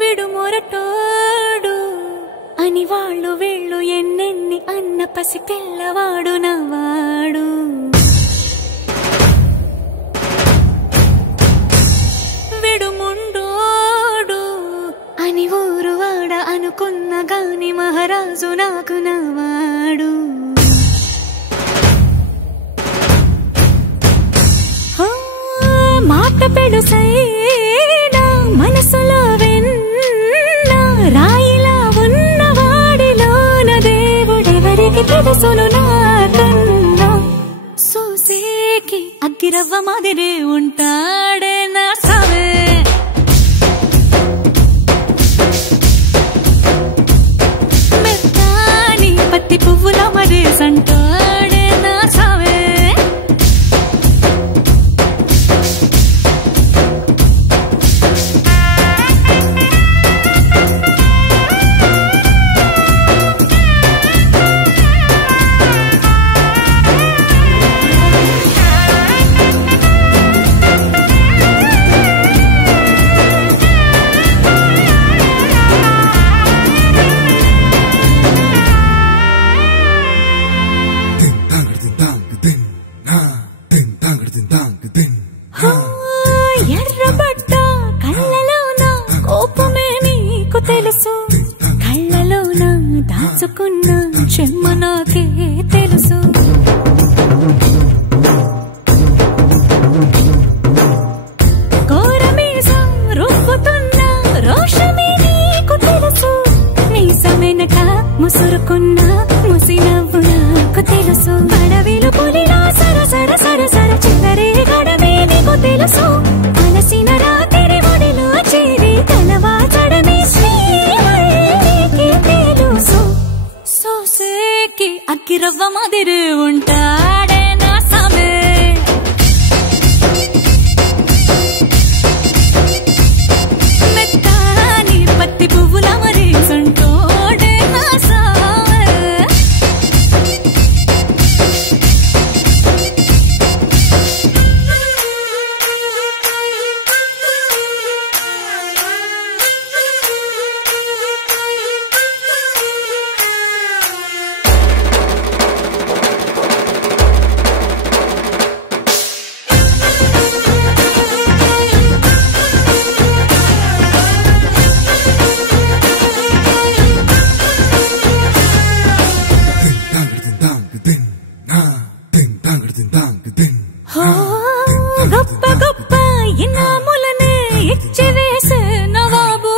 విడుమొరటోడు అని వాళ్ళు వీళ్ళు ఎన్నెన్ని అన్న పసి పిల్లవాడు నవ్వాడు. విడుముండోడు అని ఊరు వాడ అనుకున్న గాని మహారాజు నాకు నవ్వాడు. మాట పెడుసైనా మనసులో వెన్న రాయిలా ఉన్నవాడిలోన దేవుడెవరికి తెలుసును నాకన్నా. సూసేకి అగ్గిరవ్వ మాదిరే ఉంటాడే నా సావే. మెత్తాని పత్తి పువ్వుల మరేసంటాడే నా సావే. ఎర్రబడ్డ కళ్ళలోన కోపమే నీకు తెలుసు, కళ్ళలోన దాచుకున్న చెమ్మ నాకే తెలుసు. కోరమీసం రుబ్బుతున్న రోషమే నీకు తెలుసు, మీసమెనక ముసురుకున్న ముసినవ్వు నాకు తెలుసు. అడవిలు పులిలా సరసర సరసర చిల్లరే గడమే నీకు తెలుసు, అలసిన రాత్రి ఒడిలో చేరి కలవాచడమే శ్రీకి తెలుసు. సోసేకి అగ్గిరవ్వ మాదిరి ఉంటాడే నా సామే. మెత్తాని పత్తి పువ్వుల మరేసంటోడే నా సామే. గొప్ప గొప్ప ఇనాములనే ఇచ్చి వేసే నవాబు,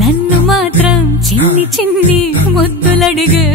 నన్ను మాత్రం చిన్ని చిన్ని ముద్దులడిగే